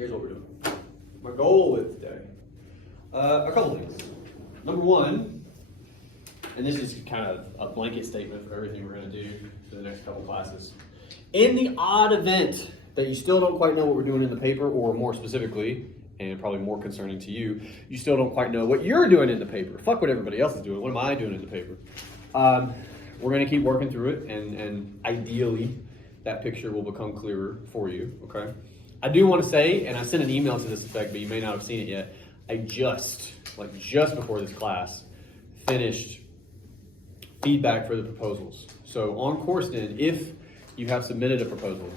here's what we're doing. My goal with today, a couple things. Number one, and this is kind of a blanket statement for everything we're going to do for the next couple classes. In the odd event that you still don't quite know what we're doing in the paper, or more specifically, and probably more concerning to you, you still don't quite know what you're doing in the paper. Fuck what everybody else is doing. What am I doing in the paper? We're going to keep working through it, and ideally, that picture will become clearer for you, okay? I do want to say, and I sent an email to this effect, but you may not have seen it yet, I just before this class, finished feedback for the proposals. So on Coursden, if you have submitted a proposal,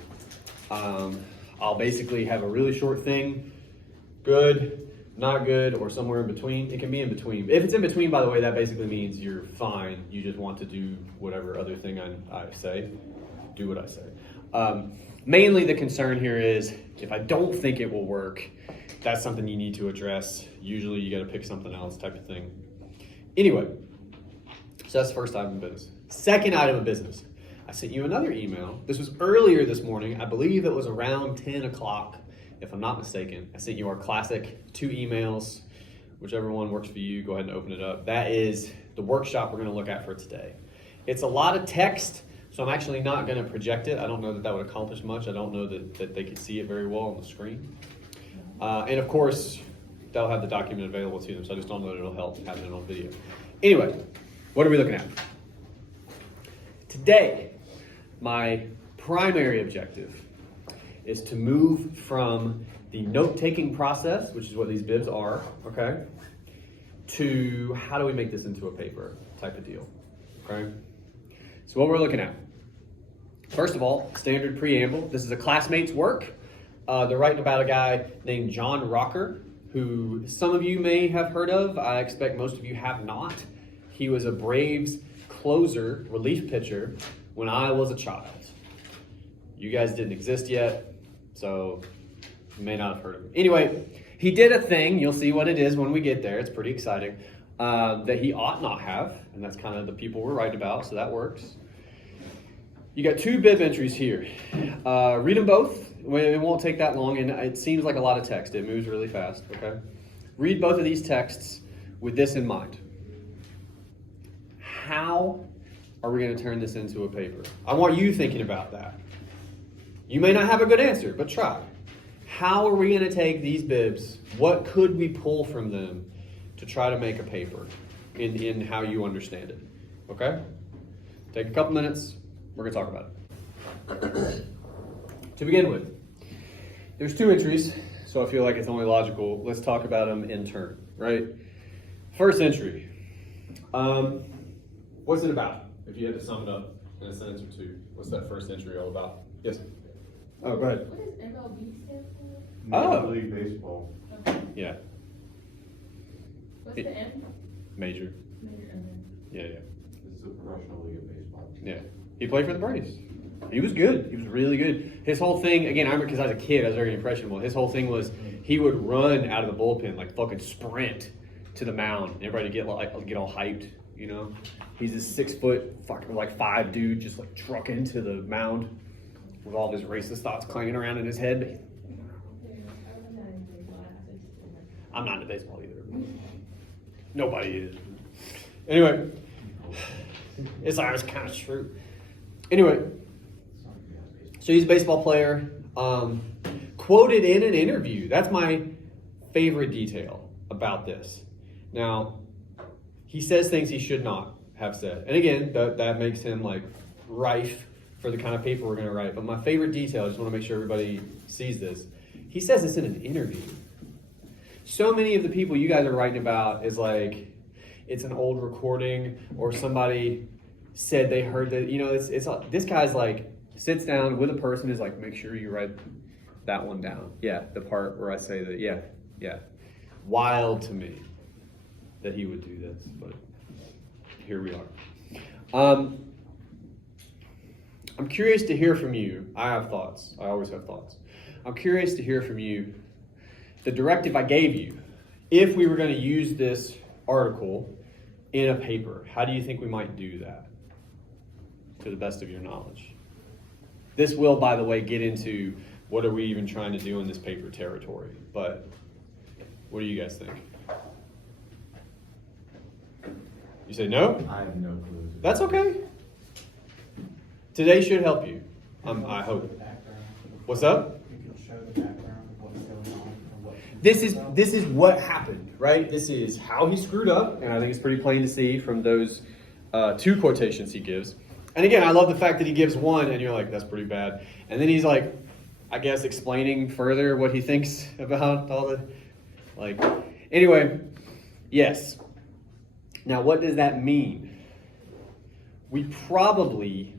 I'll basically have a really short thing, good, not good, or somewhere in between. It can be in between. If it's in between, by the way, that basically means you're fine. You just want to do whatever other thing I say. Do what I say. Mainly the concern here is if I don't think it will work, that's something you need to address. Usually you got to pick something else type of thing. Anyway, so that's the first item of business. Second item of business. I sent you another email. This was earlier this morning. I believe it was around 10 o'clock, if I'm not mistaken. I sent you our classic 2 emails. Whichever one works for you, go ahead and open it up. That is the workshop we're going to look at for today. It's a lot of text, so I'm actually not going to project it. I don't know that would accomplish much. I don't know that they could see it very well on the screen. And of course, they'll have the document available to them, so I just don't know that it'll help having it on video. Anyway, what are we looking at? Today, my primary objective is to move from the note-taking process, which is what these bibs are, okay, to how do we make this into a paper type of deal, okay? So what we're looking at, first of all, standard preamble. This is a classmate's work. They're writing about a guy named John Rocker, who some of you may have heard of. I expect most of you have not. He was a Braves closer, relief pitcher, when I was a child. You guys didn't exist yet, so you may not have heard of him. Anyway, he did a thing, you'll see what it is when we get there, it's pretty exciting, that he ought not have, and that's kind of the people we're writing about, so that works. You got 2 bib entries here. Read them both. It won't take that long, and it seems like a lot of text. It moves really fast, okay? Read both of these texts with this in mind. How are we going to turn this into a paper? I want you thinking about that. You may not have a good answer, but try. How are we going to take these bibs? What could we pull from them to try to make a paper in how you understand it? Okay? Take a couple minutes. We're going to talk about it. To begin with, there's 2 entries, so I feel like it's only logical. Let's talk about them in turn, right? First entry. What's it about? If you had to sum it up in a sentence or 2, what's that first entry all about? Yes? Oh, go ahead. What does MLB stand for? Oh. Major League Baseball. Okay. Yeah. What's the M? Major. Major M. Yeah. It's the Professional League of Baseball. Yeah. He played for the Braves. He was good. He was really good. His whole thing, again, I remember because I was a kid, I was very impressionable. His whole thing was he would run out of the bullpen, like fucking sprint to the mound. Everybody get all hyped, you know? He's this 6 foot, fucking like 5 dude, just like trucking to the mound with all of his racist thoughts clanging around in his head. I'm not into baseball either. Nobody is. Anyway, it's kind of true. Anyway, so he's a baseball player. Quoted in an interview. That's my favorite detail about this. Now, he says things he should not have said. And again, that makes him like rife for the kind of paper we're going to write. But my favorite detail, I just want to make sure everybody sees this. He says this in an interview. So many of the people you guys are writing about is like, it's an old recording or somebody said they heard that, you know, it's this guy's like, sits down with a person, is like, make sure you write that one down. Yeah, the part where I say that, yeah. Wild to me that he would do this, but here we are. I'm curious to hear from you. I have thoughts. I always have thoughts. I'm curious to hear from you. The directive I gave you, if we were going to use this article in a paper, how do you think we might do that? To the best of your knowledge. This will, by the way, get into what are we even trying to do in this paper territory? But what do you guys think? You say no? I have no clue. That's okay. Today should help you. I hope. What's up? You can show the background of what's going on and what. This is what happened, right? This is how he screwed up, and I think it's pretty plain to see from those two quotations he gives. And again, I love the fact that he gives one, and you're like, that's pretty bad. And then he's like, I guess, explaining further what he thinks about all the, like, anyway, yes. Now, what does that mean? We probably,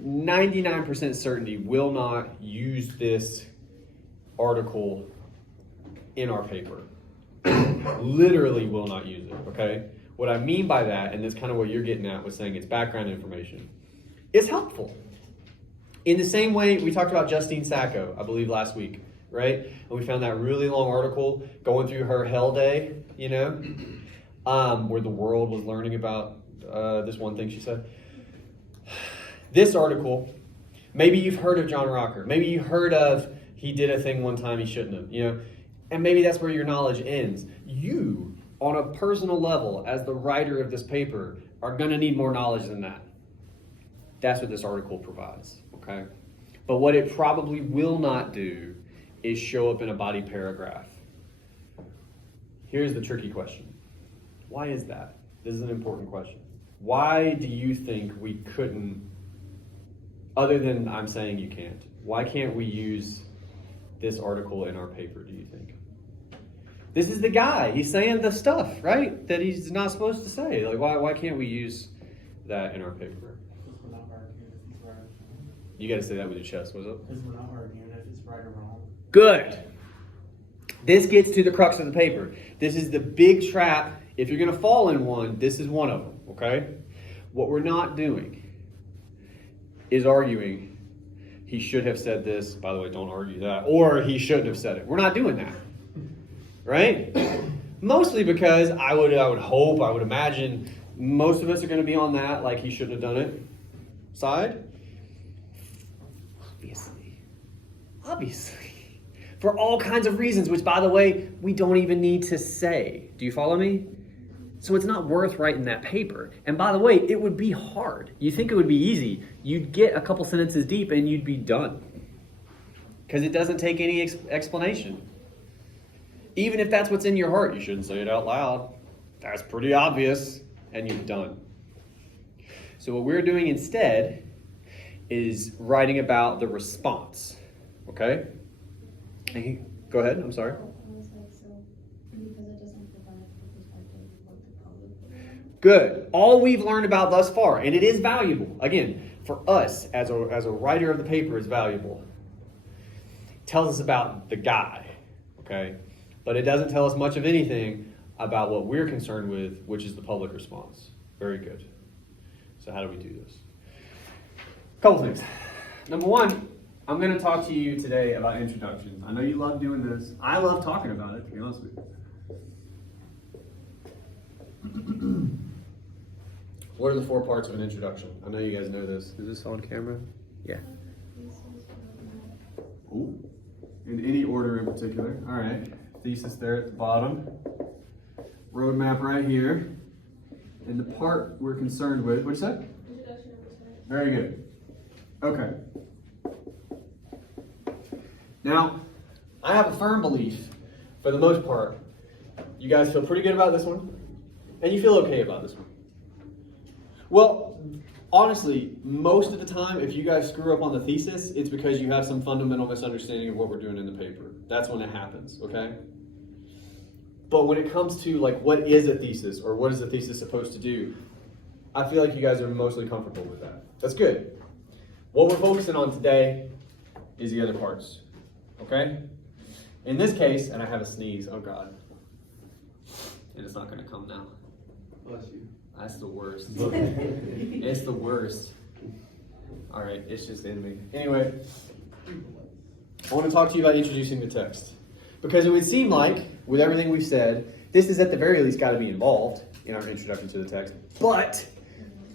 99% certainty, will not use this article in our paper. Literally will not use it, okay? What I mean by that, and that's kind of what you're getting at with saying it's background information, is helpful. In the same way, we talked about Justine Sacco, I believe last week, right? And we found that really long article going through her hell day, you know, where the world was learning about this one thing she said. This article, maybe you've heard of John Rocker. Maybe you heard of he did a thing one time he shouldn't have, you know, and maybe that's where your knowledge ends. You, on a personal level, as the writer of this paper, are going to need more knowledge than that. That's what this article provides, okay? But what it probably will not do is show up in a body paragraph. Here's the tricky question. Why is that? This is an important question. Why do you think we couldn't, other than I'm saying you can't, why can't we use this article in our paper, do you think? This is the guy. He's saying the stuff, right, that he's not supposed to say. Like, why can't we use that in our paper? Because we're not arguing if he's right or wrong. You got to say that with your chest. What's up? Because we're not arguing if it's right or wrong. Good. This gets to the crux of the paper. This is the big trap. If you're going to fall in one, this is one of them, okay? What we're not doing is arguing he should have said this. By the way, don't argue that. Or he shouldn't have said it. We're not doing that. Right? Mostly because I would hope, I would imagine most of us are going to be on that, like he shouldn't have done it side. Obviously. For all kinds of reasons, which, by the way, we don't even need to say. Do you follow me? So it's not worth writing that paper. And by the way, it would be hard. You think it would be easy. You'd get a couple sentences deep and you'd be done. Because it doesn't take any explanation. Even if that's what's in your heart, you shouldn't say it out loud. That's pretty obvious. And you're done. So what we're doing instead is writing about the response. Okay? Go ahead, I'm sorry. Good. All we've learned about thus far, and it is valuable, again, for us as a writer of the paper is valuable, tells us about the guy, okay? But it doesn't tell us much of anything about what we're concerned with, which is the public response. Very good. So how do we do this? A couple things. Number one, I'm going to talk to you today about introductions. I know you love doing this. I love talking about it, to be honest with you. What are the 4 parts of an introduction? I know you guys know this. Is this on camera? Yeah. Ooh. In any order in particular. All right. Thesis there at the bottom. Roadmap right here. And the part we're concerned with, what'd you say? Introduction and return. Very good. Okay. Now, I have a firm belief, for the most part, you guys feel pretty good about this one, and you feel okay about this one. Well, honestly, most of the time, if you guys screw up on the thesis, it's because you have some fundamental misunderstanding of what we're doing in the paper. That's when it happens, okay? But when it comes to, like, what is a thesis, or what is a thesis supposed to do, I feel like you guys are mostly comfortable with that. That's good. What we're focusing on today is the other parts, okay? In this case, and I have a sneeze, oh God. And it's not gonna come now. Bless you. That's the worst. It's the worst. All right, it's just in me. Anyway, I want to talk to you about introducing the text. Because it would seem like, with everything we've said, this is at the very least got to be involved in our introduction to the text. But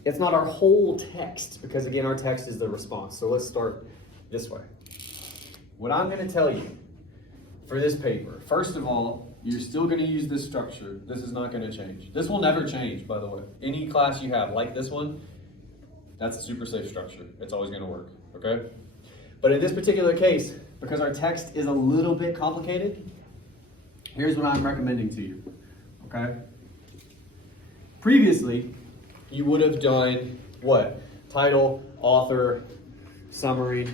it's not our whole text, because again, our text is the response. So let's start this way. what I'm going to tell you for this paper, first of all, you're still going to use this structure. This is not going to change. This will never change, by the way. Any class you have like this one, that's a super safe structure. It's always going to work, okay? But in this particular case, because our text is a little bit complicated, here's what I'm recommending to you, okay? Previously, you would have done what? Title, author, summary.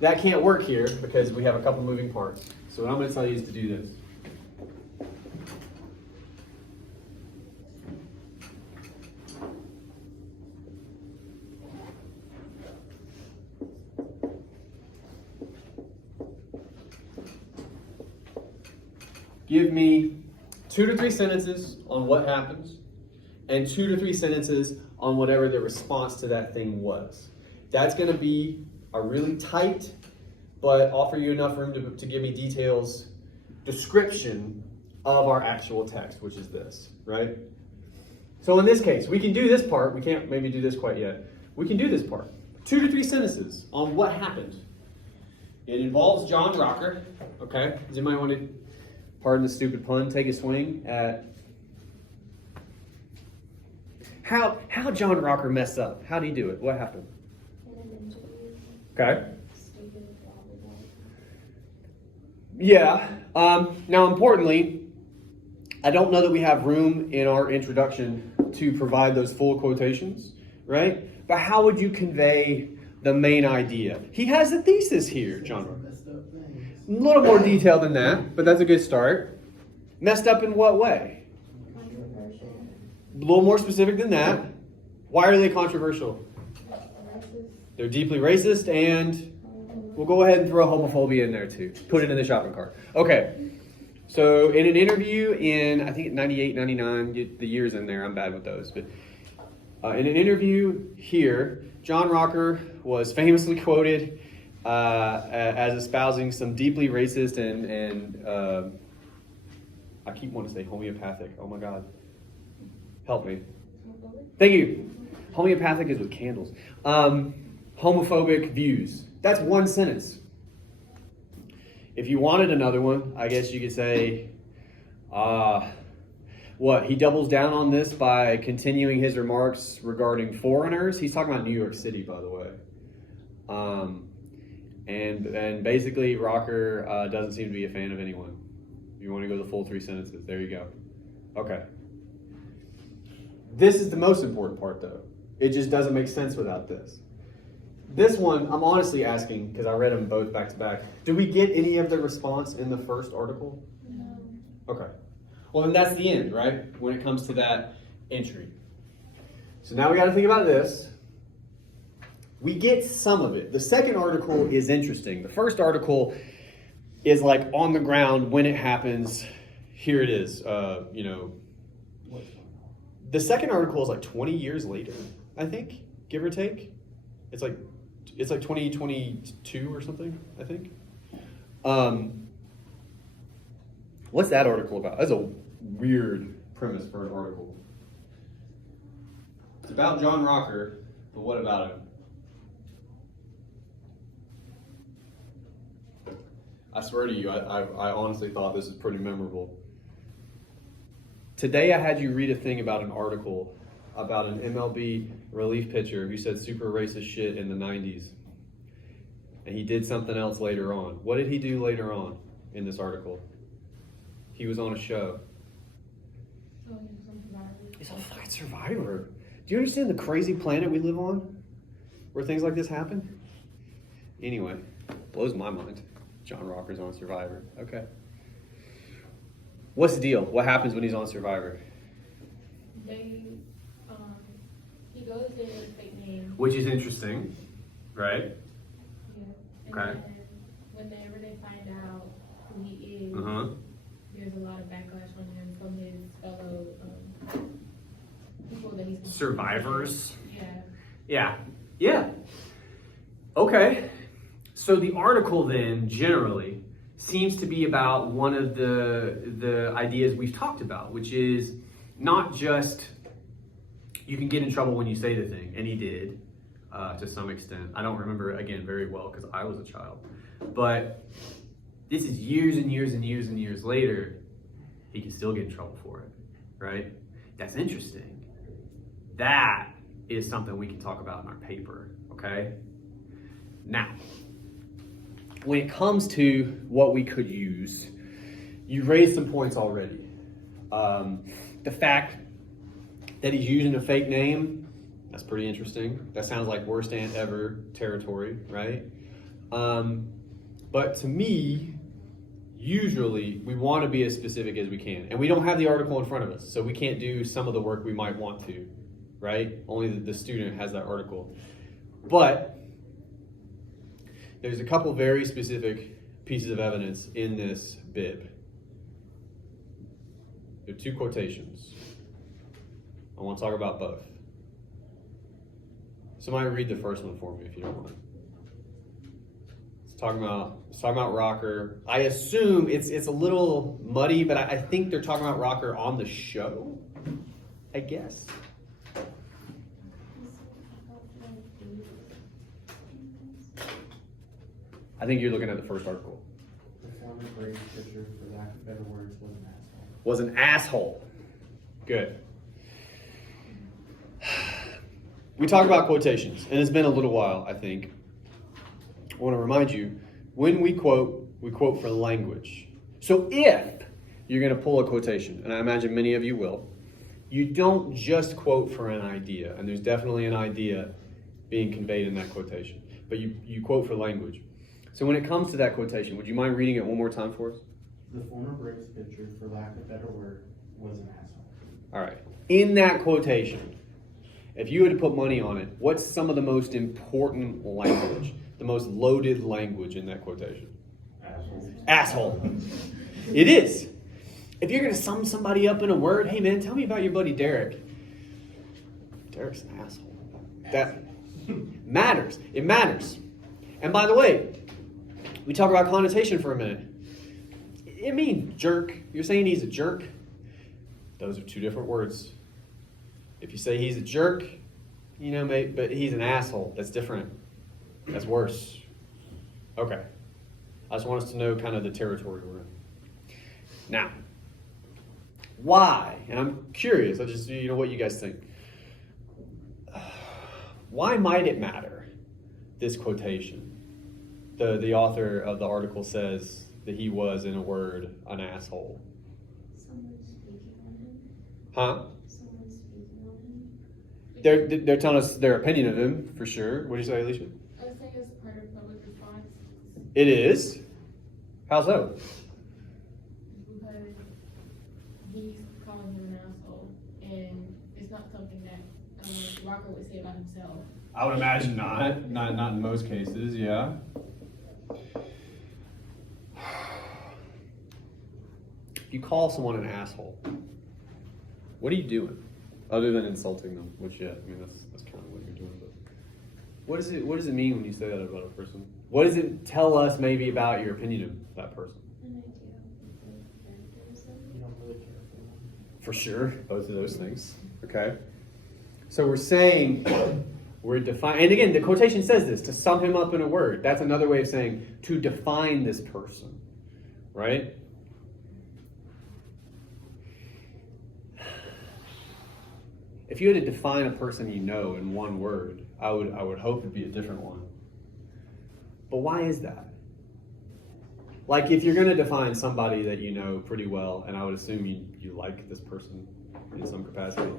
That can't work here because we have a couple moving parts. So what I'm going to tell you is to do this. Give me 2 to 3 sentences on what happens and 2 to 3 sentences on whatever the response to that thing was. That's going to be a really tight, but offer you enough room to give me details, description of our actual text, which is this, right? So in this case, we can do this part. We can't maybe do this quite yet. We can do this part. 2 to 3 sentences on what happened. It involves John Rocker, okay? Does anybody want to, pardon the stupid pun, take a swing at how John Rocker messed up? How did he do it? What happened? Okay. Yeah. Now, importantly, I don't know that we have room in our introduction to provide those full quotations, right? But how would you convey the main idea? He has a thesis here, John Rocker. A little more detail than that, but that's a good start. Messed up in what way? Controversial. A little more specific than that. Why are they controversial? Racist. They're deeply racist, and we'll go ahead and throw homophobia in there too. Put it in the shopping cart. Okay. So in an interview in, I think 98, 99, the years in there, I'm bad with those, but in an interview here, John Rocker was famously quoted as espousing some deeply racist and I keep wanting to say homeopathic. Oh my God. Help me. Thank you. Homeopathic is with candles. Homophobic views. That's one sentence. If you wanted another one, I guess you could say, what? He doubles down on this by continuing his remarks regarding foreigners. He's talking about New York City, by the way. And basically, Rocker doesn't seem to be a fan of anyone. If you want to go the full 3 sentences, there you go. Okay. This is the most important part, though. It just doesn't make sense without this. This one, I'm honestly asking, because I read them both back to back, did we get any of the response in the first article? No. Okay. Well, then that's the end, right? When it comes to that entry. So now we got to think about this. We get some of it. The second article is interesting. The first article is like on the ground when it happens. Here it is. The second article is like 20 years later, I think, give or take. It's like 2022 or something, I think. What's that article about? That's a weird premise for an article. It's about John Rocker, but what about him? I swear to you, I honestly thought this is pretty memorable. Today I had you read a thing about an article about an MLB relief pitcher who said super racist shit in the 90s. And he did something else later on. What did he do later on in this article? He was on a show. So he's on Survivor. He's on Fight Survivor. Do you understand the crazy planet we live on? Where things like this happen? Anyway, blows my mind. John Rocker's on Survivor. Okay. What's the deal? What happens when he's on Survivor? He goes there with a fake name. Which is interesting, right? Yeah. And Okay. then whenever they find out who he is, Uh-huh. there's a lot of backlash on him from his fellow people that he's Survivors? Yeah. Yeah. Okay. So the article then generally seems to be about one of the ideas we've talked about, which is not just you can get in trouble when you say the thing, and he did to some extent. I don't remember, again, very well because I was a child. But this is years and years and years and years later, he can still get in trouble for it, right? That's interesting. That is something we can talk about in our paper, okay? Now, when it comes to what we could use, you raised some points already. The fact that he's using a fake name, that's pretty interesting. That sounds like worst aunt ever territory, right? But to me, usually we want to be as specific as we can. And we don't have the article in front of us, so we can't do some of the work we might want to, right? Only the student has that article. But there's a couple very specific pieces of evidence in this bib. There are two quotations. I want to talk about both. Somebody read the first one for me if you don't mind. It's talking about Rocker. I assume it's a little muddy, but I think they're talking about Rocker on the show, I guess. I think you're looking at the first article. The former Braves pitcher, for lack of better words, was an asshole. Was an asshole. Good. We talk about quotations, and it's been a little while, I think. I want to remind you, when we quote for language. So if you're going to pull a quotation, and I imagine many of you will, you don't just quote for an idea, and there's definitely an idea being conveyed in that quotation, but you quote for language. So when it comes to that quotation, would you mind reading it one more time for us? The former Braves pitcher, for lack of a better word, was an asshole. All right. In that quotation, if you had to put money on it, what's some of the most important language, the most loaded language in that quotation? Asshole. Asshole. It is. If you're going to sum somebody up in a word, hey man, tell me about your buddy Derek. Derek's an asshole. That matters. It matters. And by the way, we talk about connotation for a minute. It means jerk. You're saying he's a jerk? Those are two different words. If you say he's a jerk, but he's an asshole, that's different. That's worse. Okay. I just want us to know kind of the territory we're in. Now, why? And I'm curious, what you guys think. Why might it matter, this quotation? The author of the article says that he was, in a word, an asshole. Someone speaking on him. Huh? Someone speaking on him. They're telling us their opinion of him, for sure. What do you say, Alicia? I was saying it's part of public response It is. How so? because he's calling him an asshole, and it's not something that Rocker would say about himself. I would imagine not. Not in most cases, yeah. If you call someone an asshole, what are you doing? Other than insulting them, which that's kind of what you're doing. But what does it mean when you say that about a person? What does it tell us maybe about your opinion of that person? An idea of character. You don't really care for them. For sure, both of those things. Okay. So we're saying we're defining, and again, the quotation says this, to sum him up in a word. That's another way of saying to define this person, right? If you had to define a person you know in one word, I would hope it'd be a different one. But why is that? Like if you're going to define somebody that you know pretty well, and I would assume you like this person in some capacity,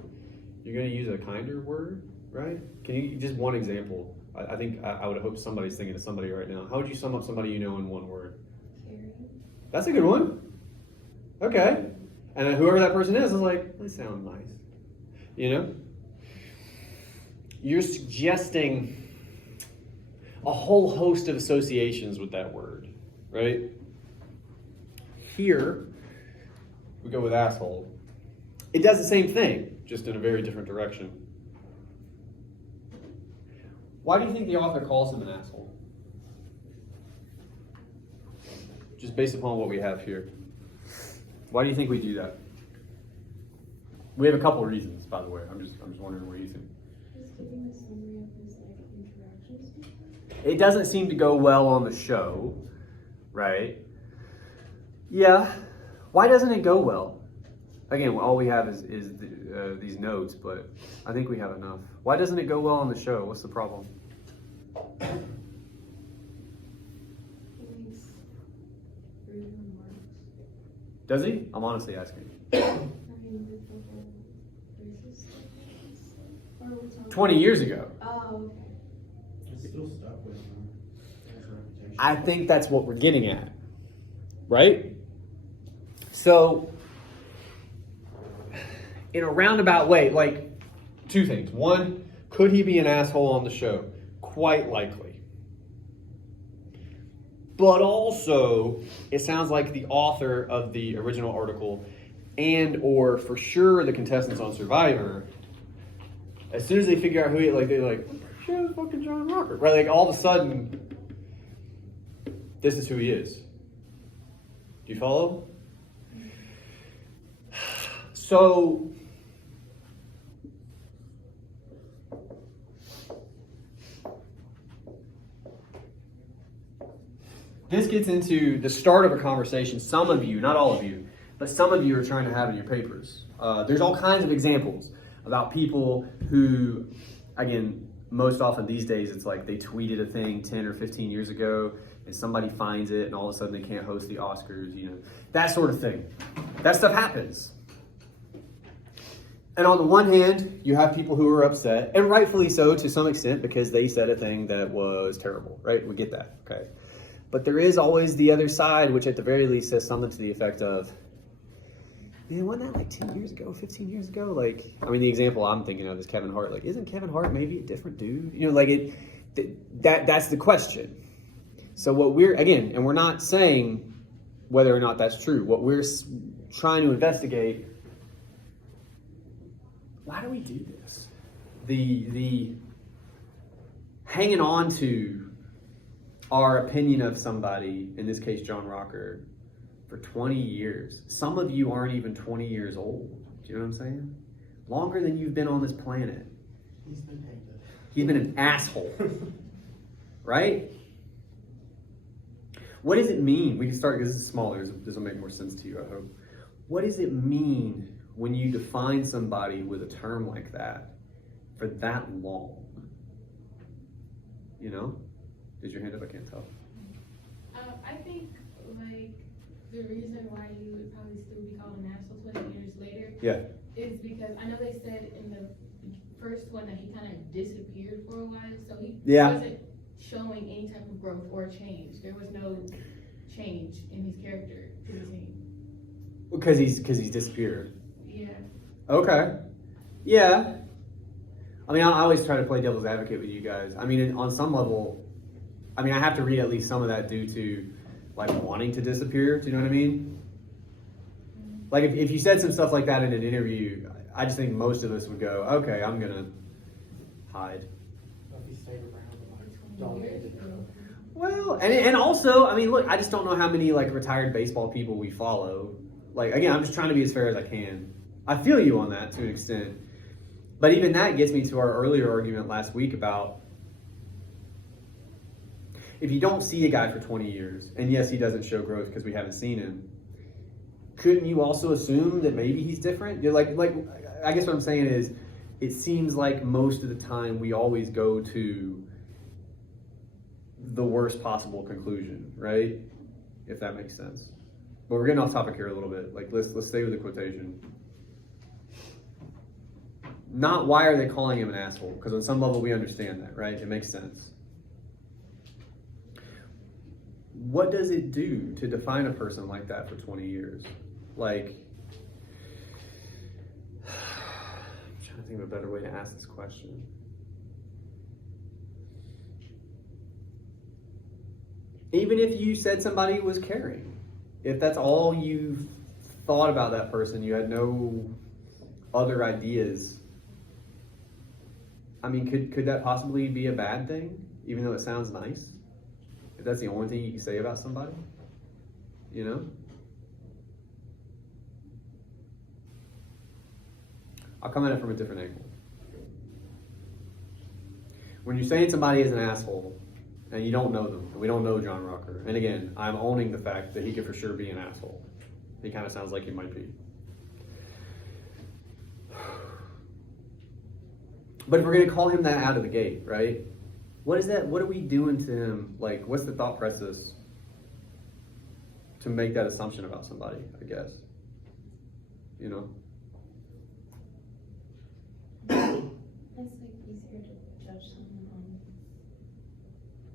you're going to use a kinder word, right? Can you just one example? I think I would hope somebody's thinking of somebody right now. How would you sum up somebody you know in one word? Caring. That's a good one. Okay. And then whoever that person is like, they sound nice. You're suggesting a whole host of associations with that word, right? Here, we go with asshole. It does the same thing, just in a very different direction. Why do you think the author calls him an asshole? Just based upon what we have here. Why do you think we do that? We have a couple of reasons, by the way. I'm just wondering what you think. He's giving a summary of his interactions. It doesn't seem to go well on the show, right? Yeah. Why doesn't it go well? Again, all we have is these notes, but I think we have enough. Why doesn't it go well on the show? What's the problem? Does he? I'm honestly asking. 20 years ago. Oh, okay. It's still stuck with him. His reputation. I think that's what we're getting at, right? So, in a roundabout way, like, two things. One, could he be an asshole on the show? Quite likely. But also, it sounds like the author of the original article and or for sure the contestants on Survivor, as soon as they figure out who he, like, they're like, sure, it's fucking John Rocker, right? Like, all of a sudden, this is who he is. Do you follow? So, this gets into the start of a conversation some of you, not all of you, but some of you are trying to have in your papers. There's all kinds of examples about people who, again, most often these days, it's like they tweeted a thing 10 or 15 years ago and somebody finds it and all of a sudden they can't host the Oscars, you know, that sort of thing. That stuff happens. And on the one hand, you have people who are upset, and rightfully so to some extent, because they said a thing that was terrible, right? We get that, okay? But there is always the other side, which at the very least says something to the effect of, man, wasn't that like 10 years ago, 15 years ago? Like, I mean, the example I'm thinking of is Kevin Hart. Like, isn't Kevin Hart maybe a different dude? You know, like that's the question. So what we're, again, and we're not saying whether or not that's true. What we're trying to investigate, why do we do this? The hanging on to our opinion of somebody, in this case, John Rocker, for 20 years. Some of you aren't even 20 years old. Do you know what I'm saying? Longer than you've been on this planet. He's been hated. He's been an asshole. Right? What does it mean? We can start, because this is smaller. This will make more sense to you, I hope. What does it mean when you define somebody with a term like that for that long? You know? Did your hand up? I can't tell. I think, like, the reason why you would probably still be called an asshole 20 years later Yeah. is because I know they said in the first one that he kind of disappeared for a while, so he wasn't showing any type of growth or change. There was no change in his character to the team. Because he's disappeared. Yeah. Okay. Yeah. I mean, I always try to play devil's advocate with you guys. I mean, on some level, I mean, I have to read at least some of that due to, like, wanting to disappear. Do you know what I mean? Like, if you said some stuff like that in an interview, I just think most of us would go, okay, I'm going to hide. If he stayed around, like, dominated. Well, and also, I mean, look, I just don't know how many, like, retired baseball people we follow. Like, again, I'm just trying to be as fair as I can. I feel you on that to an extent. But even that gets me to our earlier argument last week about, if you don't see a guy for 20 years, and yes, he doesn't show growth because we haven't seen him, couldn't you also assume that maybe he's different? You're like, I guess what I'm saying is, it seems like most of the time we always go to the worst possible conclusion, right? If that makes sense. But we're getting off topic here a little bit. Like, let's stay with the quotation. Not why are they calling him an asshole? Because on some level we understand that, right? It makes sense. What does it do to define a person like that for 20 years? Like, I'm trying to think of a better way to ask this question. Even if you said somebody was caring, if that's all you thought about that person, you had no other ideas, I mean, could that possibly be a bad thing, even though it sounds nice? If that's the only thing you can say about somebody, you know? I'll come at it from a different angle. When you're saying somebody is an asshole, and you don't know them. We don't know John Rocker. And again, I'm owning the fact that he could for sure be an asshole. He kind of sounds like he might be. But if we're going to call him that out of the gate, right? What is that? What are we doing to him? Like, what's the thought process to make that assumption about somebody, I guess? You know? It's like easier to judge someone on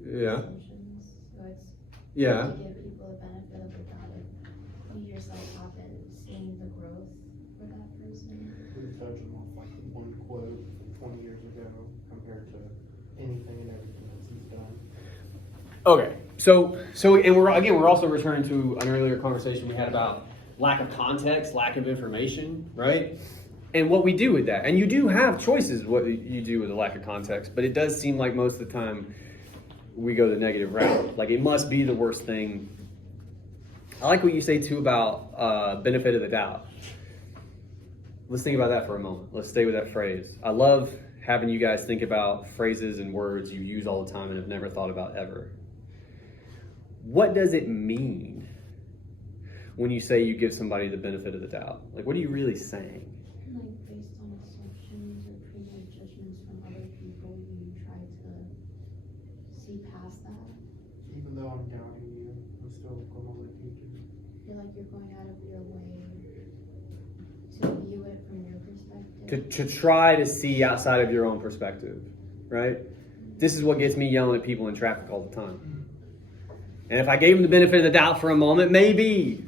Yeah. assumptions. So it's Yeah. to give people the benefit of the doubt if you yourself haven't seen the growth for that person. We judge them off like one quote from 20 years ago compared to anything and everything else he's done. Okay. And we're also returning to an earlier conversation we had about lack of context, lack of information, right? And what we do with that. And you do have choices what you do with a lack of context, but it does seem like most of the time we go the negative route. Like, it must be the worst thing. I like what you say too about benefit of the doubt. Let's think about that for a moment. Let's stay with that phrase. I love having you guys think about phrases and words you use all the time and have never thought about ever. What does it mean when you say you give somebody the benefit of the doubt? Like, what are you really saying? Like based on assumptions or previous judgments from other people, you try to see past that. Even though I'm doubting you, I'm still going to repeat you. Feel like you're going out of your way to view it from your perspective. To try to see outside of your own perspective, right? This is what gets me yelling at people in traffic all the time. And if I gave them the benefit of the doubt for a moment, maybe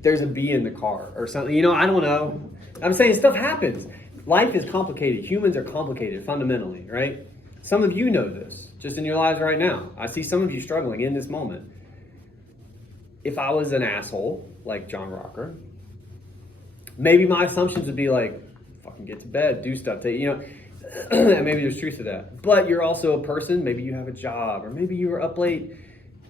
there's a bee in the car or something. You know, I don't know. I'm saying stuff happens. Life is complicated. Humans are complicated fundamentally, right? Some of you know this just in your lives right now. I see some of you struggling in this moment. If I was an asshole like John Rocker, maybe my assumptions would be like, fucking get to bed, do stuff, and maybe there's truth to that. But you're also a person, maybe you have a job, or maybe you were up late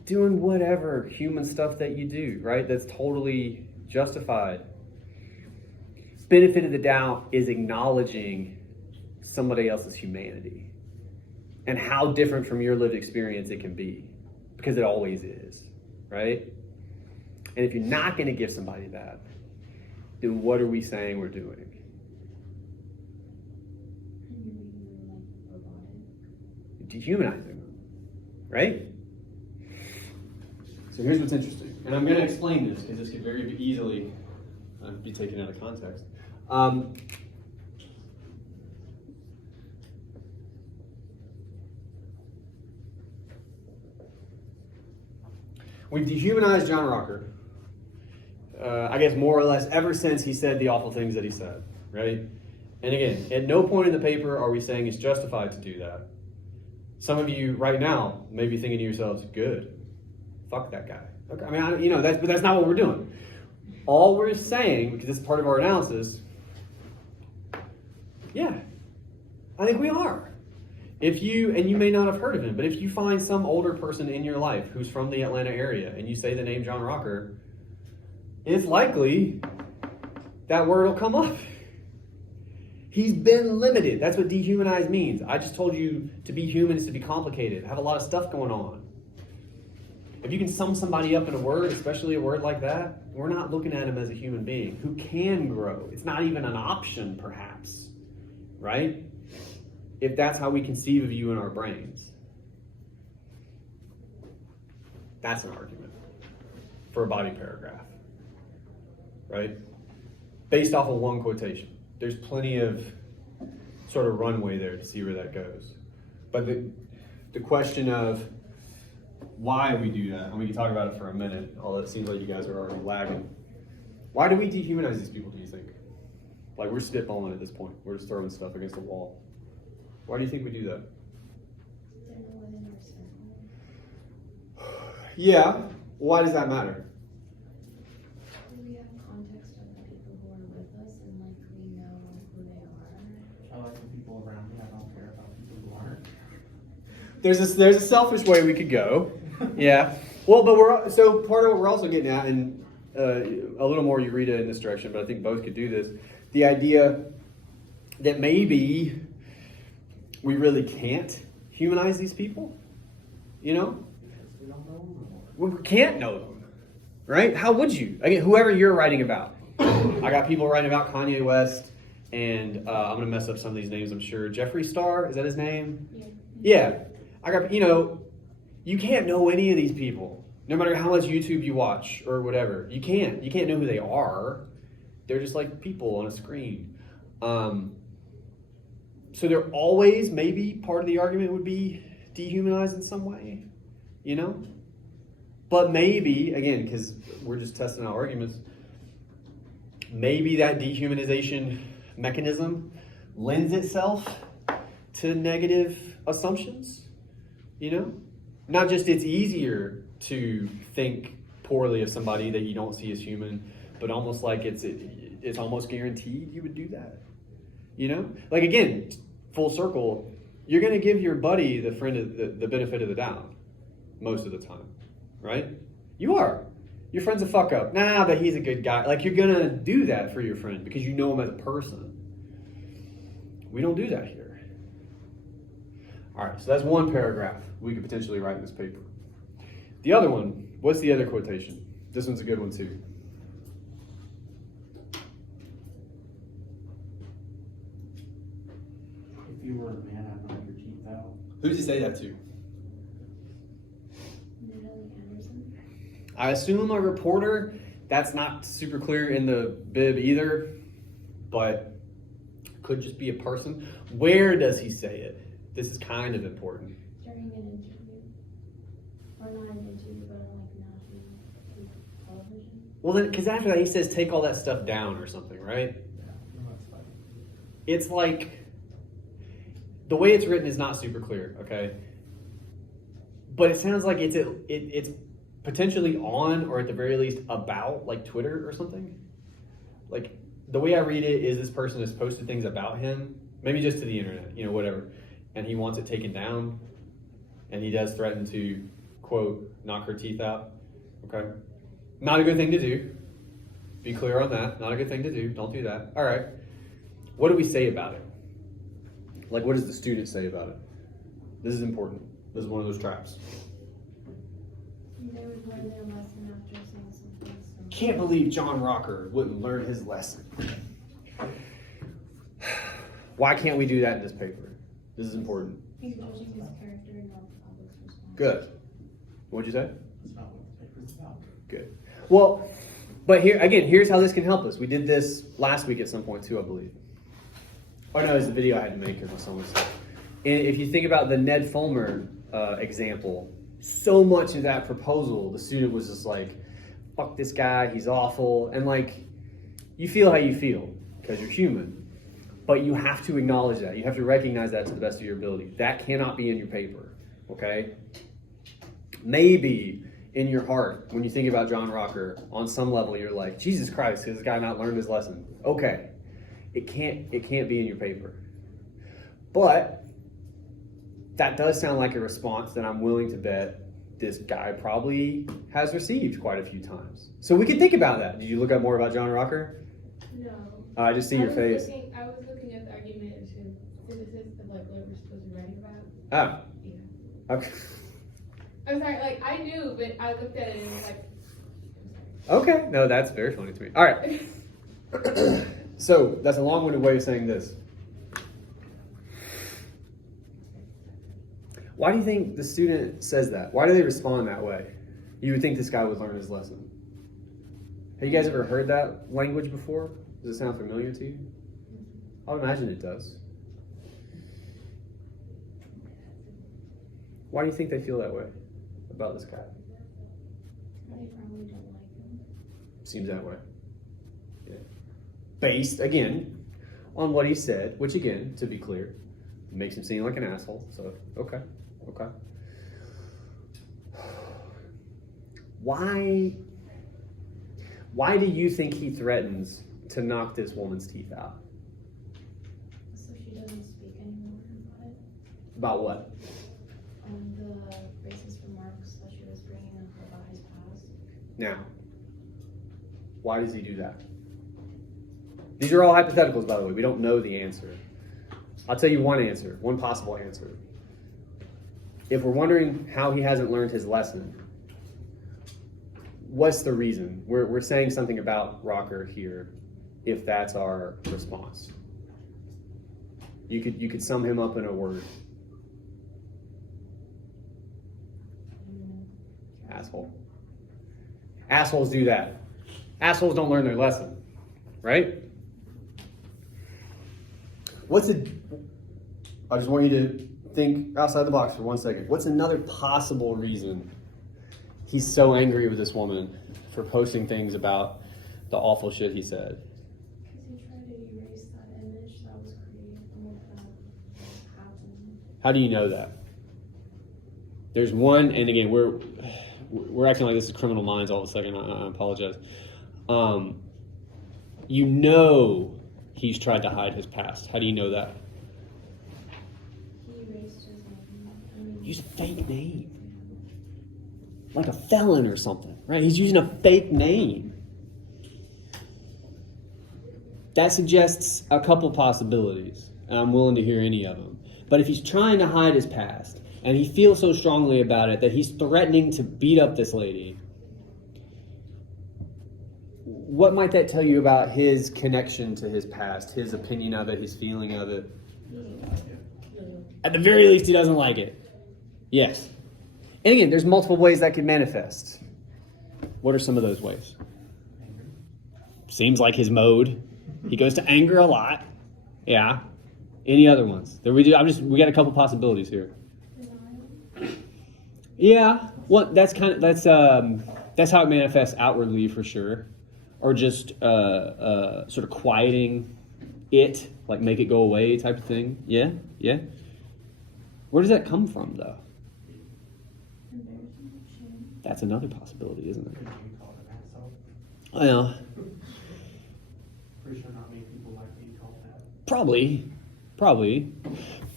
doing whatever human stuff that you do, right? That's totally justified. Benefit of the doubt is acknowledging somebody else's humanity and how different from your lived experience it can be, because it always is, right? And if you're not going to give somebody that, then what are we saying we're doing? Dehumanizing them, right? So here's what's interesting, and I'm going to explain this because this could very easily be taken out of context. We've dehumanized John Rocker, I guess more or less ever since he said the awful things that he said, right? And again, at no point in the paper are we saying it's justified to do that. Some of you right now may be thinking to yourselves, good, fuck that guy. Okay, I mean, but that's not what we're doing. All we're saying, because it's part of our analysis, yeah, I think we are. If you, and you may not have heard of him, but if you find some older person in your life who's from the Atlanta area and you say the name John Rocker, it's likely that word will come up. He's been limited. That's what dehumanized means. I just told you to be human is to be complicated, have a lot of stuff going on. If you can sum somebody up in a word, especially a word like that, we're not looking at him as a human being who can grow. It's not even an option, perhaps, right? If that's how we conceive of you in our brains. That's an argument for a body paragraph, right? Based off of one quotation. There's plenty of sort of runway there to see where that goes. But the question of why we do that, and we can talk about it for a minute, although it seems like you guys are already lagging. Why do we dehumanize these people, do you think? Like, we're spitballing at this point. We're just throwing stuff against the wall. Why do you think we do that? They're not within our circle. Yeah. Why does that matter? We have context of the people who are with us and like we know who they are. I like the people around me. I don't care about people who aren't. There's a selfish way we could go. Yeah. Well, but so part of what we're also getting at, and a little more you read it in this direction, but I think both could do this. The idea that maybe we really can't humanize these people. You know? We don't know anymore. We can't know them, right? How would you? Again, whoever you're writing about. I got people writing about Kanye West, and I'm gonna mess up some of these names, I'm sure. Jeffree Star, is that his name? Yeah. Yeah. I got, you can't know any of these people, no matter how much YouTube you watch or whatever. You can't know who they are. They're just like people on a screen. So they're always, maybe part of the argument would be dehumanized in some way, But maybe, again, because we're just testing out arguments, maybe that dehumanization mechanism lends itself to negative assumptions, Not just it's easier to think poorly of somebody that you don't see as human, but almost like it's almost guaranteed you would do that, Like, again, full circle, you're going to give your buddy the benefit of the doubt most of the time, right? You are. Your friend's a fuck up. Nah, but he's a good guy. Like, you're going to do that for your friend because you know him as a person. We don't do that here. All right, so that's one paragraph we could potentially write in this paper. The other one, what's the other quotation? This one's a good one too. If you were a man, I'd knock your teeth out. Who does he say that to? Natalie Anderson. I assume a reporter. That's not super clear in the bib either, but could just be a person. Where does he say it? This is kind of important. During an interview. Or not an interview, but on like national television. Well, then, because after that he says take all that stuff down or something, right? Yeah, that's fine. It's like, the way it's written is not super clear, okay? But it sounds like it's potentially on, or at the very least about, like Twitter or something. Like, the way I read it is this person has posted things about him, maybe just to the internet, whatever, and he wants it taken down, and he does threaten to, quote, knock her teeth out, okay? Not a good thing to do. Be clear on that. Not a good thing to do. Don't do that. All right. What do we say about it? Like, what does the student say about it? This is important. This is one of those traps. They would learn their lesson after saying something. So. Can't believe John Rocker wouldn't learn his lesson. Why can't we do that in this paper? This is important. He's judging his character and not the public's response. Good. What'd you say? That's not what the paper's about. Good. Well, but here's how this can help us. We did this last week at some point too, I believe. Oh no, it was the video I had to make because my son was sick. And if you think about the Ned Fulmer example, so much of that proposal, the student was just like, fuck this guy, he's awful. And like, you feel how you feel because you're human. But you have to acknowledge that. You have to recognize that to the best of your ability. That cannot be in your paper, okay? Maybe in your heart, when you think about John Rocker, on some level you're like, Jesus Christ, has this guy not learned his lesson? Okay. It can't be in your paper. But that does sound like a response that I'm willing to bet this guy probably has received quite a few times. So we can think about that. Did you look up more about John Rocker? No. I just see your face. I was looking at the argument to physicists of like what we're supposed to be writing about. Ah. Yeah. Okay. I'm sorry, like I knew, but I looked at it and was like, Okay. No, that's very funny to me. All right. So that's a long-winded way of saying this. Why do you think the student says that? Why do they respond that way? You would think this guy would learn his lesson. Have you guys ever heard that language before? Does it sound familiar to you? I would imagine it does. Why do you think they feel that way about this guy? They probably don't like him. Seems that way. Yeah. Based, again, on what he said, which again, to be clear, makes him seem like an asshole. So, okay. Why do you think he threatens to knock this woman's teeth out? So she doesn't speak anymore about it. About what? The racist remarks that she was bringing up about his past. Now, why does he do that? These are all hypotheticals, by the way. We don't know the answer. I'll tell you one answer, one possible answer. if we're wondering how he hasn't learned his lesson, what's the reason? We're saying something about Rocker here, if that's our response. You could sum him up in a word. Asshole. Assholes do that. Assholes don't learn their lesson, right? I just want you to think outside the box for 1 second. What's another possible reason he's so angry with this woman for posting things about the awful shit he said? Because he tried to erase that image that was created and that happened. How do you know that? There's one, and again, we're acting like this is Criminal Minds all of a second. I apologize. You know he's tried to hide his past. How do you know that? He erased his name. Use a fake name. Like a felon or something, right? He's using a fake name. That suggests a couple possibilities, and I'm willing to hear any of them. But if he's trying to hide his past, and he feels so strongly about it that he's threatening to beat up this lady, what might that tell you about his connection to his past, his opinion of it, his feeling of it? At the very least, he doesn't like it. Yes. And again, there's multiple ways that could manifest. What are some of those ways? Seems like his mode. He goes to anger a lot. Yeah. Any other ones? We got a couple possibilities here. Yeah. Well, that's how it manifests outwardly for sure. Or just sort of quieting it, like make it go away type of thing. Yeah. Where does that come from, though? That's another possibility, isn't it? Could you call it an asshole? I know. Pretty sure not many people like being called that. Probably.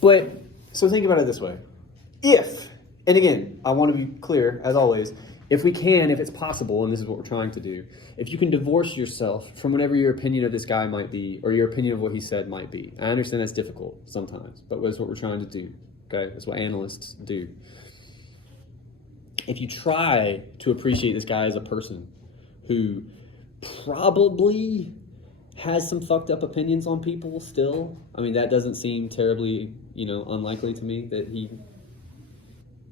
But, so think about it this way. If, and again, I want to be clear, as always, if we can, if it's possible, and this is what we're trying to do, if you can divorce yourself from whatever your opinion of this guy might be, or your opinion of what he said might be. I understand that's difficult sometimes, but that's what we're trying to do. Okay? That's what analysts do. If you try to appreciate this guy as a person who probably has some fucked up opinions on people still, I mean, that doesn't seem terribly, unlikely to me that he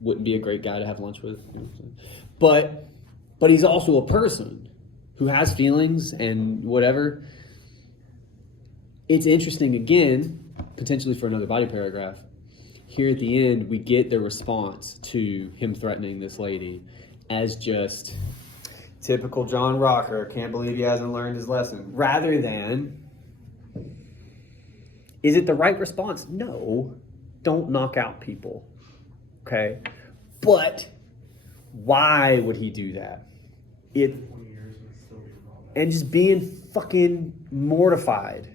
wouldn't be a great guy to have lunch with. But he's also a person who has feelings and whatever. It's interesting, again, potentially for another body paragraph. Here at the end, we get the response to him threatening this lady as just typical John Rocker, can't believe he hasn't learned his lesson. Rather than, is it the right response? No, don't knock out people, okay? But why would he do that? 20 years would still be wrong. And just being fucking mortified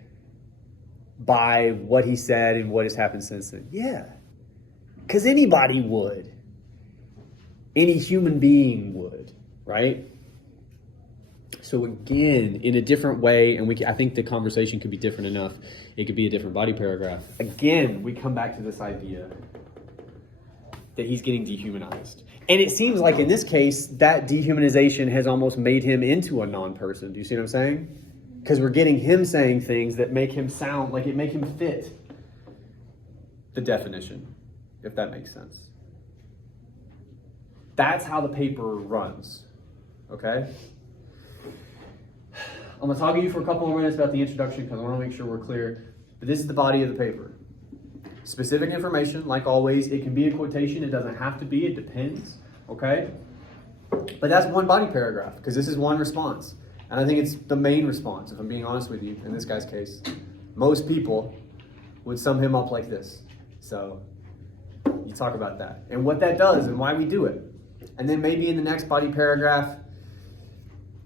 by what he said and what has happened since then. Yeah. Because anybody would. Any human being would, right? So again, in a different way, and I think the conversation could be different enough, it could be a different body paragraph. Again, we come back to this idea that he's getting dehumanized. And it seems like in this case, that dehumanization has almost made him into a non-person. Do you see what I'm saying? Because we're getting him saying things that make him sound like it make him fit the definition, if that makes sense. That's how the paper runs, okay? I'm going to talk to you for a couple more minutes about the introduction because I want to make sure we're clear. But this is the body of the paper. Specific information, like always, it can be a quotation. It doesn't have to be. It depends, okay? But that's one body paragraph because this is one response. And I think it's the main response, if I'm being honest with you, in this guy's case. Most people would sum him up like this. So you talk about that and what that does and why we do it. And then maybe in the next body paragraph,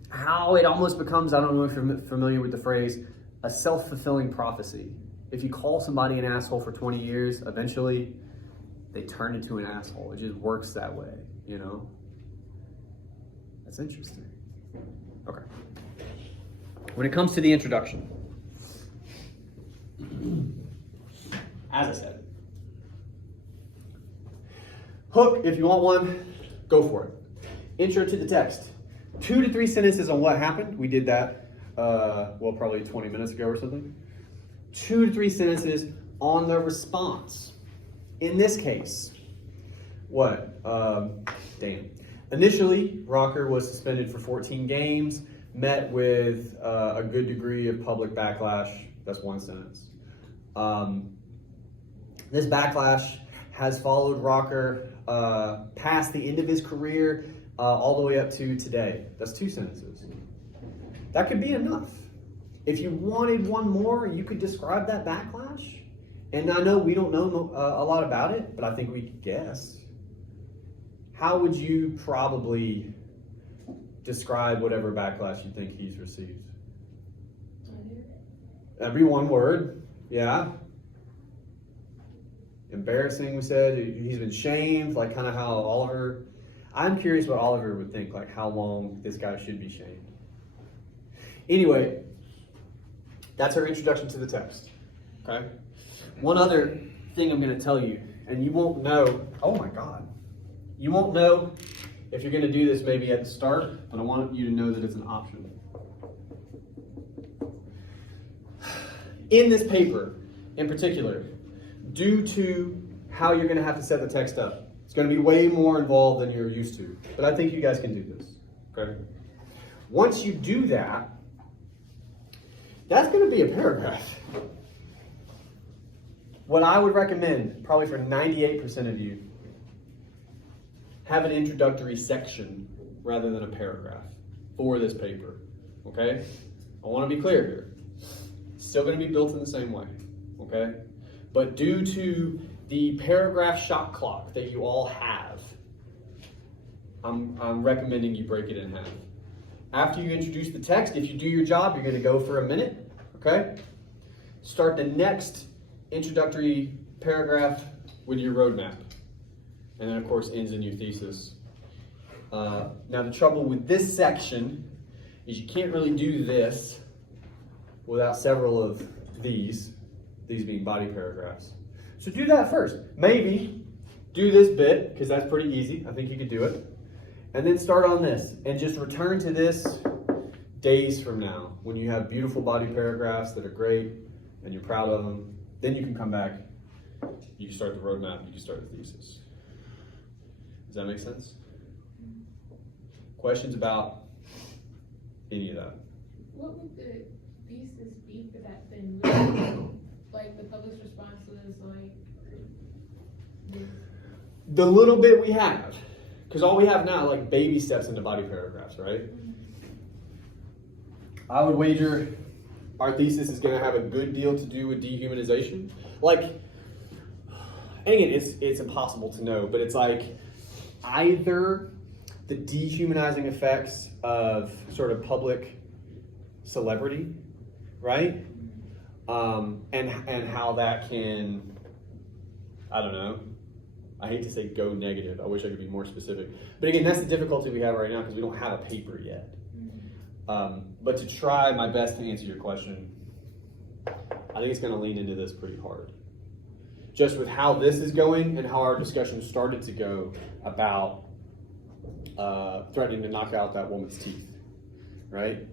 how it almost becomes, I don't know if you're familiar with the phrase, a self-fulfilling prophecy. If you call somebody an asshole for 20 years, eventually they turn into an asshole. It just works that way, That's interesting. Okay. When it comes to the introduction, as I said, Hook, if you want one, go for it. Intro to the text. 2 to 3 sentences on what happened. We did that, probably 20 minutes ago or something. 2 to 3 sentences on the response. In this case, what? Initially, Rocker was suspended for 14 games, met with a good degree of public backlash. That's one sentence. This backlash has followed Rocker past the end of his career all the way up to today. That's 2 sentences. That could be enough. If you wanted one more, you could describe that backlash. And I know we don't know a lot about it, but I think we could guess. How would you probably describe whatever backlash you think he's received? Every one word, yeah. Embarrassing, we said. He's been shamed, like kind of how Oliver. I'm curious what Oliver would think, like how long this guy should be shamed. Anyway, that's our introduction to the text. Okay? One other thing I'm going to tell you, and you won't know. Oh my God. You won't know if you're going to do this maybe at the start, but I want you to know that it's an option. In this paper, in particular, due to how you're going to have to set the text up, it's going to be way more involved than you're used to. But I think you guys can do this. Okay? Once you do that, that's going to be a paragraph. What I would recommend, probably for 98% of you, have an introductory section rather than a paragraph for this paper. Okay? I want to be clear here. It's still going to be built in the same way. Okay? But due to the paragraph shot clock that you all have, I'm recommending you break it in half. After you introduce the text, if you do your job, you're going to go for a minute. Okay? Start the next introductory paragraph with your roadmap. And then, of course, ends in your thesis. Now, the trouble with this section is you can't really do this without several of these being body paragraphs. So do that first. Maybe do this bit, because that's pretty easy. I think you could do it. And then start on this, and just return to this days from now, when you have beautiful body paragraphs that are great, and you're proud of them. Then you can come back, you can start the roadmap, you can start the thesis. Does that make sense? Questions about any of that? What would the thesis be for that then? Like the published response was like this. The little bit we have, because all we have now like baby steps into body paragraphs, right? I would wager our thesis is going to have a good deal to do with dehumanization. Like, and again, it's impossible to know, but it's like either the dehumanizing effects of sort of public celebrity, right? And how that can, I don't know, I hate to say go negative. I wish I could be more specific. But again, that's the difficulty we have right now because we don't have a paper yet. But to try my best to answer your question, I think it's going to lean into this pretty hard. Just with how this is going and how our discussion started to go about threatening to knock out that woman's teeth, right?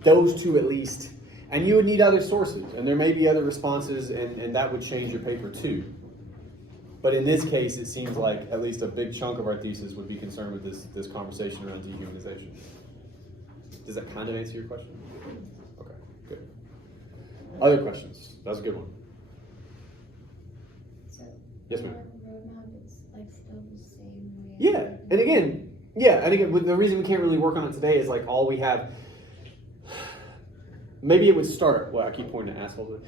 Those two at least. And you would need other sources, and there may be other responses, and that would change your paper too. But in this case, it seems like at least a big chunk of our thesis would be concerned with this conversation around dehumanization. Does that kind of answer your question? Okay, good. Other questions? That was a good one. So, Yes, ma'am. roadmap is like still the same way. Yeah, and again, the reason we can't really work on it today is like all we have. Maybe it would start. Well, I keep pointing to assholes.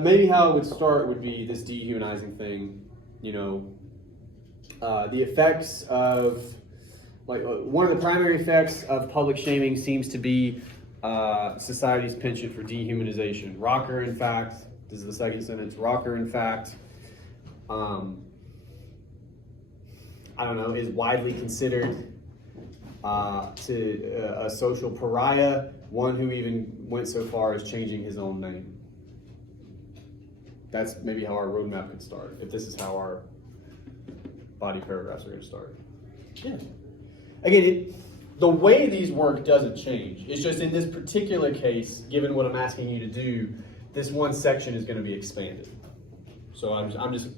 Maybe how it would start would be this dehumanizing thing. You know, the effects of, like, one of the primary effects of public shaming seems to be society's penchant for dehumanization. Rocker, in fact, this is the second sentence. Rocker, in fact, I don't know, is widely considered a social pariah, one who even went so far as changing his own name. That's maybe how our roadmap could start, if this is how our body paragraphs are going to start. Yeah. Again, the way these work doesn't change. It's just in this particular case, given what I'm asking you to do, this one section is going to be expanded. So I'm just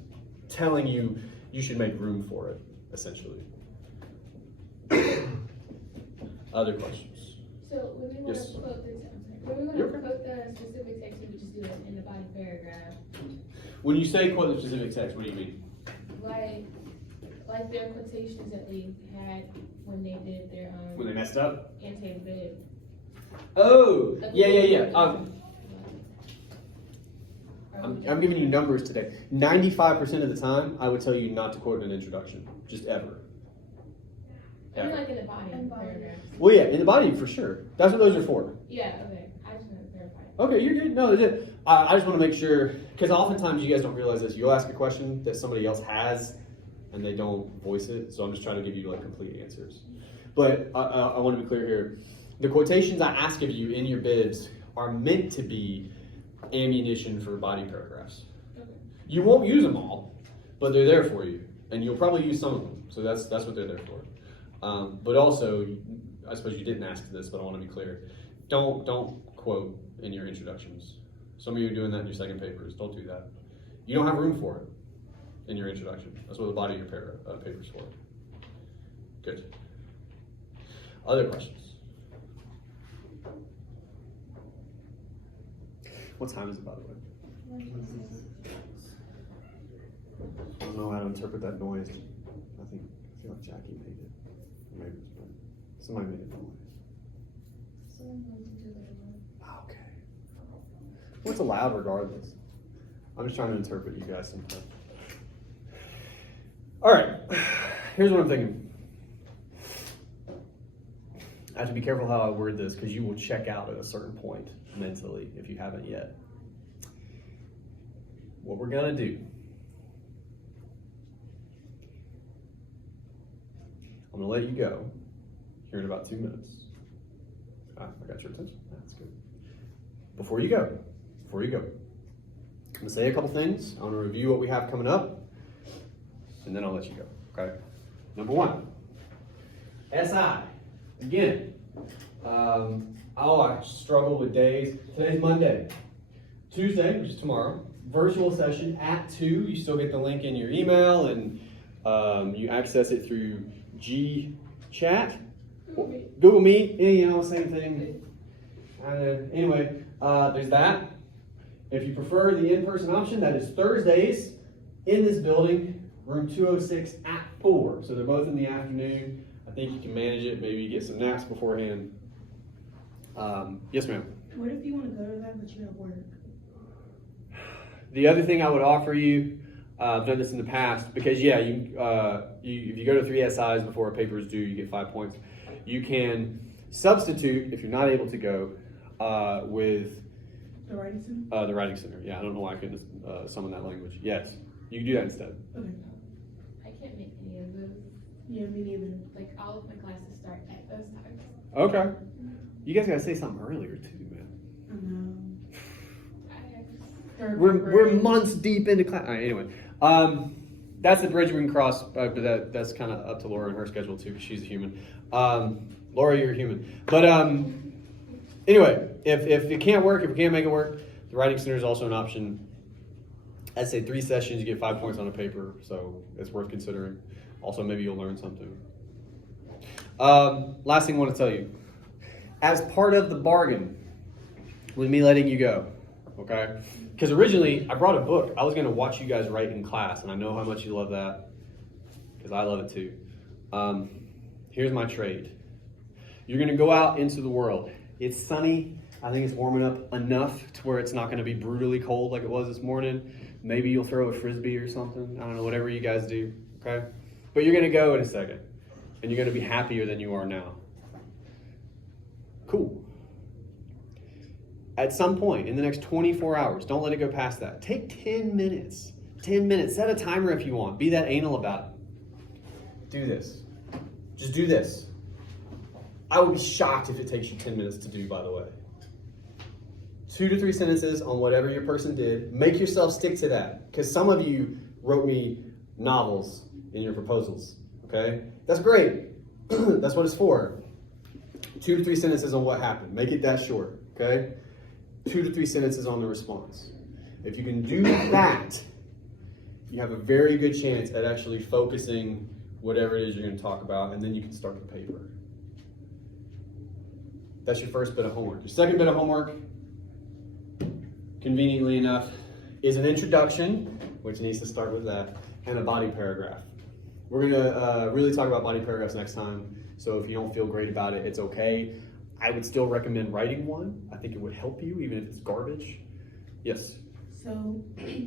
telling you, you should make room for it, essentially. Other questions? So when we want Yes. to quote the, when we want You're to okay. quote the specific text, we would just do it in the body paragraph. When you say quote the specific text, what do you mean? Like their quotations that they had when they did their When they messed up? anti-bib. Oh, Like, yeah. Or I'm we giving you just- numbers today. 95% of the time, I would tell you not to quote an introduction, just ever. I mean, Ever. like in the body In body. paragraph. Well, yeah, in the body for sure. That's what those are for. Yeah, okay. I just want to clarify. Okay, you're good. No, that's it. I just want to make sure, because oftentimes you guys don't realize this. You'll ask a question that somebody else has, and they don't voice it. So I'm just trying to give you like complete answers. But I want to be clear here. The quotations I ask of you in your bibs are meant to be ammunition for body paragraphs. Okay. You won't use them all, but they're there for you, and you'll probably use some of them. So that's what they're there for. But also, I suppose you didn't ask this, but I want to be clear. Don't quote in your introductions. Some of you are doing that in your second papers. Don't do that. You don't have room for it in your introduction. That's what the body of your paper's for. Good. Other questions? What time is it, by the way? I don't know how to interpret that noise. I feel like Jackie made it. Maybe it was somebody made a noise. Okay. Well, it's allowed regardless. I'm just trying to interpret you guys sometimes. All right. Here's what I'm thinking. I have to be careful how I word this because you will check out at a certain point mentally if you haven't yet. What we're going to do, I'm going to let you go here in about 2 minutes. I got your attention. That's good. Before you go, I'm going to say a couple things. I want to review what we have coming up, and then I'll let you go, okay? Number 1, SI. Again, I struggle with days. Today's Monday. Tuesday, which is tomorrow, virtual session at 2. You still get the link in your email, and you access it through G-Chat. Google Meet, same thing. Anyway, there's that. If you prefer the in-person option, that is Thursdays in this building, room 206 at 4. So they're both in the afternoon. I think you can manage it. Maybe you get some naps beforehand. Yes, ma'am. What if you want to go to that, but you have work? The other thing I would offer you, I've done this in the past, because if you go to 3 SIs before a paper is due, you get 5 points. You can substitute, if you're not able to go, with The writing center? the writing center. Yeah, I don't know why I couldn't summon that language. Yes, you can do that instead. Okay. I can't make any of those. Yeah, me neither. Like all of my classes start at those times. Okay. You guys gotta say something earlier too, man. I know. We're months deep into class. All right, anyway, that's the bridge we can cross, but that's kind of up to Laura and her schedule too, because she's a human. Laura, you're a human. But anyway, if it can't work, if we can't make it work, the writing center is also an option. I'd say 3 sessions, you get 5 points on a paper, so it's worth considering. Also, maybe you'll learn something. Last thing I want to tell you. As part of the bargain with me letting you go, okay? Because originally, I brought a book. I was going to watch you guys write in class, and I know how much you love that, because I love it too. Here's my trade. You're going to go out into the world. It's sunny. I think it's warming up enough to where it's not going to be brutally cold like it was this morning. Maybe you'll throw a Frisbee or something. I don't know, whatever you guys do, okay? But you're going to go in a second, and you're going to be happier than you are now. Cool. At some point in the next 24 hours, don't let it go past that. Take 10 minutes. 10 minutes. Set a timer if you want. Be that anal about it. Do this. Just do this. I would be shocked if it takes you 10 minutes to do, by the way. 2 to 3 sentences on whatever your person did. Make yourself stick to that. Because some of you wrote me novels in your proposals, okay? That's great. That's what it's for. 2 to 3 sentences on what happened. Make it that short, okay? 2 to 3 sentences on the response. If you can do that, you have a very good chance at actually focusing whatever it is you're going to talk about, and then you can start the paper. That's your first bit of homework. Your second bit of homework, conveniently enough, is an introduction, which needs to start with that, and a body paragraph. We're going to really talk about body paragraphs next time, so if you don't feel great about it, it's okay. I would still recommend writing one. I think it would help you, even if it's garbage. Yes? So,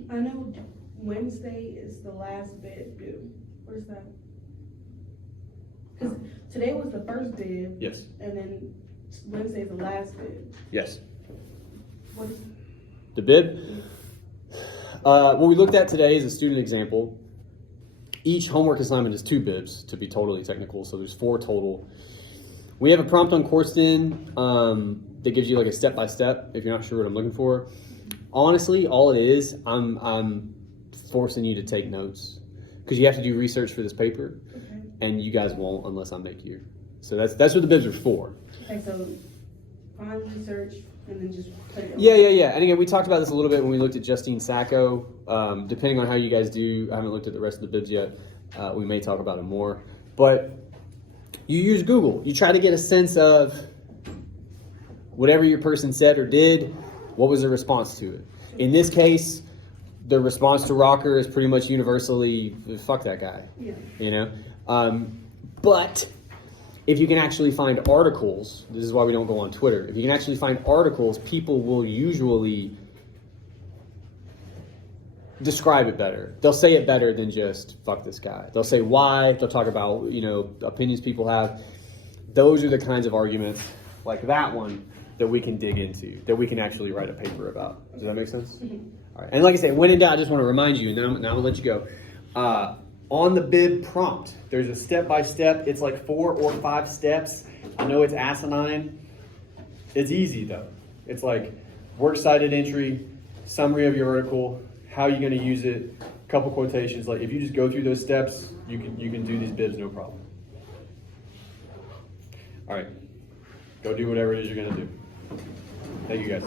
I know Wednesday is the last bid due. What is that? Because today was the first bid. Yes. And then Wednesday's the last bid. Yes. What is The bib? What we looked at today is a student example. Each homework assignment is 2 bibs, to be totally technical, so there's 4 total. We have a prompt on Courseden that gives you like a step-by-step if you're not sure what I'm looking for. Honestly, all it is, I'm forcing you to take notes because you have to do research for this paper, okay? and you guys won't unless I make you. So that's what the bibs are for. Okay, so find research and then just put it. Yeah. And again, we talked about this a little bit when we looked at Justine Sacco. Depending on how you guys do, I haven't looked at the rest of the bibs yet. We may talk about it more. But you use Google. You try to get a sense of whatever your person said or did, what was the response to it. In this case, the response to Rocker is pretty much universally, fuck that guy. Yeah. You know? But if you can actually find articles, this is why we don't go on Twitter. If you can actually find articles, people will usually describe it better. They'll say it better than just fuck this guy. They'll say why. They'll talk about, opinions people have. Those are the kinds of arguments like that one that we can dig into, that we can actually write a paper about. Does that make sense? Mm-hmm. All right. And like I said, when in doubt, I just want to remind you, and then I'm going to let you go. On the bib prompt, there's a step-by-step. It's like 4 or 5 steps. I know it's asinine. It's easy, though. It's like works cited entry, summary of your article, how you're going to use it, a couple quotations. Like if you just go through those steps, you can do these bibs no problem. All right. Go do whatever it is you're going to do. Thank you, guys.